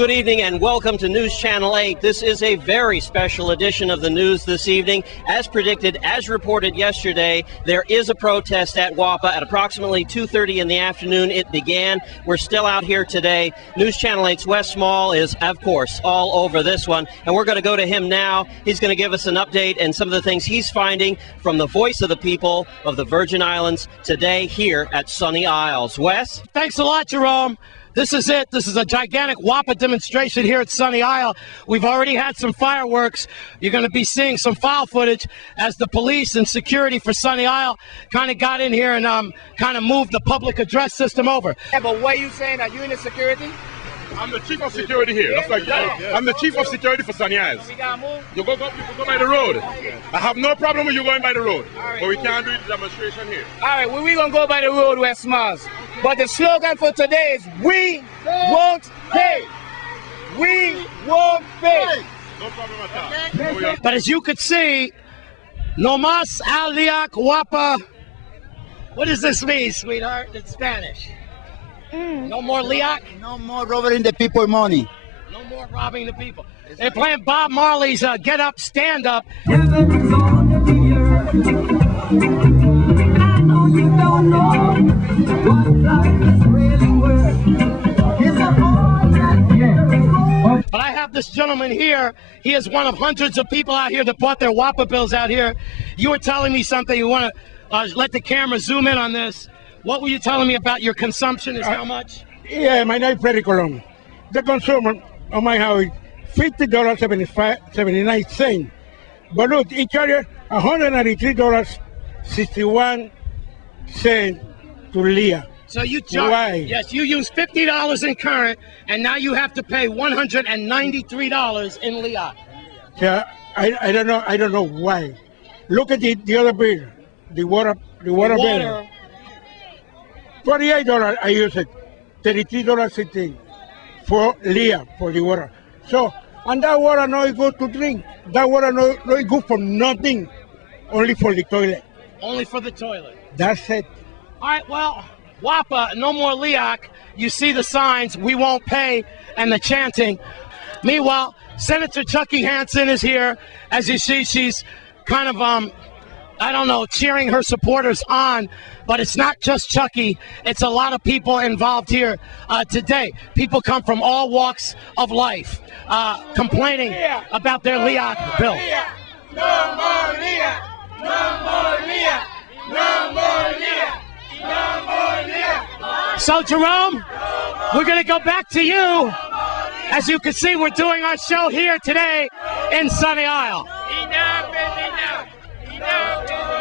Good evening and welcome to News Channel 8. This is a very special edition of the news this evening. As predicted, as reported yesterday, there is a protest at WAPA at approximately 2:30 in the afternoon. It began. We're still out here today. News Channel 8's Wes Small is, of course, all over this one. And we're going to go to him now. He's going to give us an update and some of the things he's finding from the voice of the people of the Virgin Islands today here at Sunny Isles. Wes? Thanks a lot, Jerome. This is it. This is a gigantic WAPA demonstration here at Sunny Isle. We've already had some fireworks. You're going to be seeing some file footage as the police and security for Sunny Isle kind of got in here and kind of moved the public address system over. Yeah, but what are you saying? Are you in the security? I'm the chief of security here. That's like, I'm the chief of security for Sunny Isles. We gotta move. You go by the road. I have no problem with you going by the road. Right. But we can't do the demonstration here. All right, well, we're going to go by the road, West Smalls. But the slogan for today is, we won't pay. We won't pay. No problem at all. But as you could see, no mas al liak WAPA. What does this mean, sweetheart? It's Spanish. No more liak. No more robbing the people money. No more robbing the people. They're playing Bob Marley's Get Up, Stand Up. But I have this gentleman here. He is one of hundreds of people out here that bought their WAPA bills out here. You were telling me something. You want to let the camera zoom in on this. What were you telling me about your consumption is how much? Yeah, my name is Freddy Colon. The consumer of my house is $50.79. But look, it charges $193.61 to Leah. So you charge, Why? yes, you use $50 in current, and now you have to pay $193 in Leah. Yeah, I don't know why. Look at the other bill, the water bill. $48 I use it, $33.60 for Leah, for the water. So, and that water not is good to drink. That water not is good for nothing, only for the toilet. Only for the toilet. That's it. All right, well, WAPA, no more LEAC. You see the signs, we won't pay, and the chanting. Meanwhile, Senator Chucky Hansen is here. As you see, she's kind of, I don't know, cheering her supporters on. But it's not just Chucky. It's a lot of people involved here today. People come from all walks of life complaining about their LEAC bill. No more Leah! No more Leah! No more Leah! No more Leah! So, Jerome, we're going to go back to you. As you can see, we're doing our show here today in Sunny Isle. Enough is enough! Enough is enough!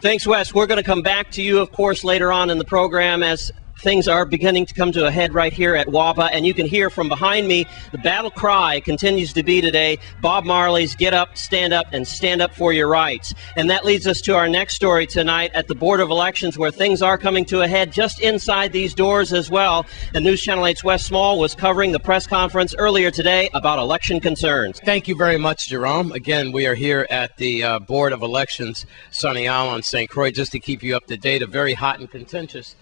Thanks, Wes. We're going to come back to you, of course, later on in the program as things are beginning to come to a head right here at WAPA, and you can hear from behind me the battle cry continues to be today Bob Marley's Get Up, Stand Up, and Stand Up for Your Rights. And that leads us to our next story tonight at the Board of Elections, where things are coming to a head just inside these doors as well. And News Channel 8's Wes Small was covering the press conference earlier today about election concerns. Thank you very much, Jerome. Again, we are here at the Board of Elections, Sunny Isle on St. Croix, just to keep you up to date. A very hot and contentious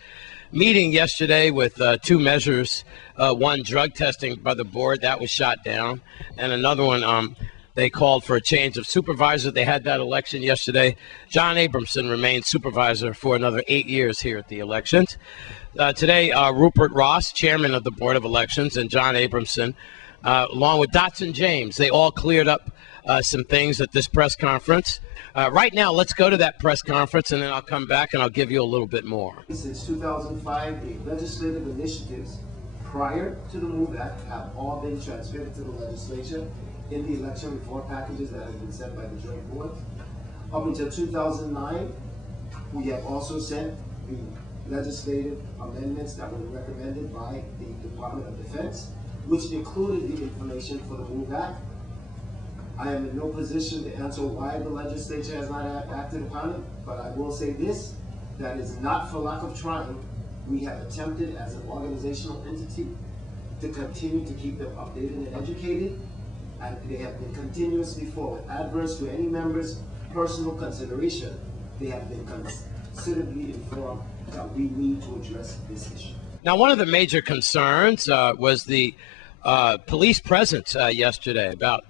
meeting yesterday with two measures. One, drug testing by the board, that was shot down. And another one, they called for a change of supervisor. They had that election yesterday. John Abramson remains supervisor for another 8 years here at the elections. Today, Rupert Ross, chairman of the Board of Elections, and John Abramson, along with Dotson James, they all cleared up some things at this press conference. Right now, let's go to that press conference, and then I'll come back and I'll give you a little bit more. Since 2005, the legislative initiatives prior to the MOVE Act have all been transmitted to the legislature in the election reform packages that have been sent by the joint board. Up until 2009, we have also sent the legislative amendments that were recommended by the Department of Defense, which included the information for the MOVE Act. I am in no position to answer why the legislature has not acted upon it, but I will say this, that is not for lack of trying. We have attempted as an organizational entity to continue to keep them updated and educated, and they have been continuously forward. Adverse to any member's personal consideration, they have been considerably informed that we need to address this issue. Now, one of the major concerns was the police presence yesterday, about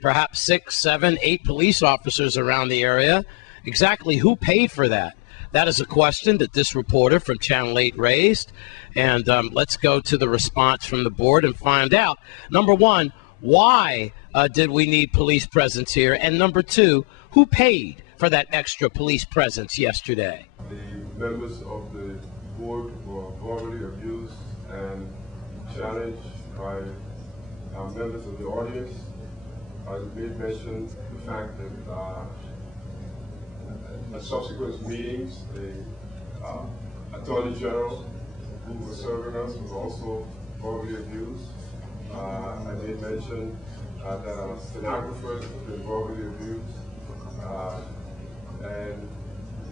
perhaps 6, 7, 8 police officers around the area. Exactly who paid for that? That is a question that this reporter from Channel 8 raised. And let's go to the response from the board and find out. Number one, why did we need police presence here? And number two, who paid for that extra police presence yesterday? The members of the board were verbally abused and challenged by members of the audience. I made mention the fact that at subsequent meetings, the Attorney General who was serving us was also verbally abused. I made mention that stenographers have been verbally abused, and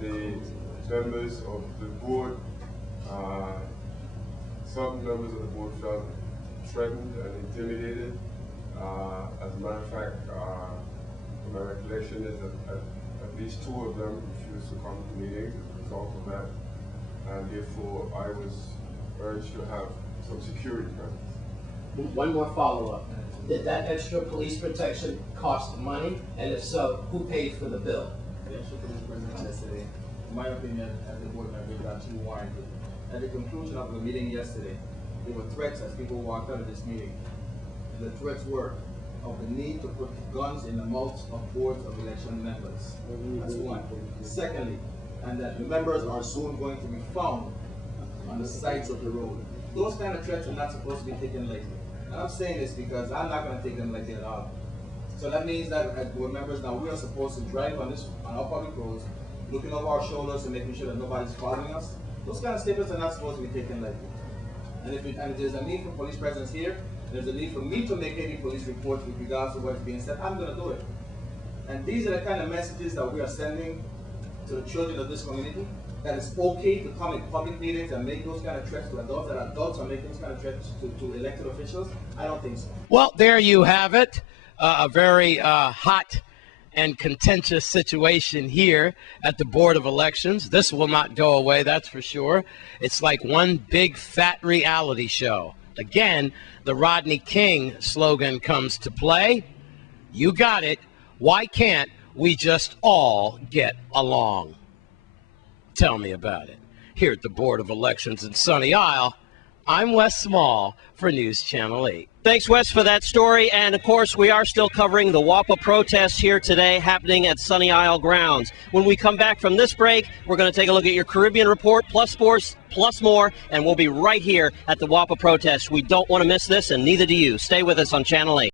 the members of the board, some members of the board felt threatened and intimidated. As a matter of fact, my recollection is that at least 2 of them refused to come to meetings as a result of that, and therefore I was urged to have some security presence. One more follow-up. Did that extra police protection cost money? And if so, who paid for the bill? The extra police presence yesterday, in my opinion, as the board member, got too warranted. At the conclusion of the meeting yesterday, there were threats as people walked out of this meeting. The threats were of the need to put guns in the mouths of boards of election members. That's one. Secondly, and that the members are soon going to be found on the sides of the road. Those kind of threats are not supposed to be taken lightly. And I'm saying this because I'm not going to take them lightly at all. So that means that as board members now, we are supposed to drive on our public roads, looking over our shoulders and making sure that nobody's following us. Those kind of statements are not supposed to be taken lightly. And if there's a need for police presence here, there's a need for me to make any police reports with regards to what's being said, I'm going to do it. And these are the kind of messages that we are sending to the children of this community, that it's okay to come in public meetings and make those kind of threats to adults, that adults are making those kind of threats to elected officials. I don't think so. Well, there you have it. A very hot and contentious situation here at the Board of Elections. This will not go away, that's for sure. It's like one big fat reality show. Again, the Rodney King slogan comes to play. You got it. Why can't we just all get along? Tell me about it. Here at the Board of Elections in Sunny Isle, I'm Wes Small for News Channel 8. Thanks, Wes, for that story. And, of course, we are still covering the WAPA protests here today happening at Sunny Isle grounds. When we come back from this break, we're going to take a look at your Caribbean report, plus sports, plus more, and we'll be right here at the WAPA protest. We don't want to miss this, and neither do you. Stay with us on Channel 8.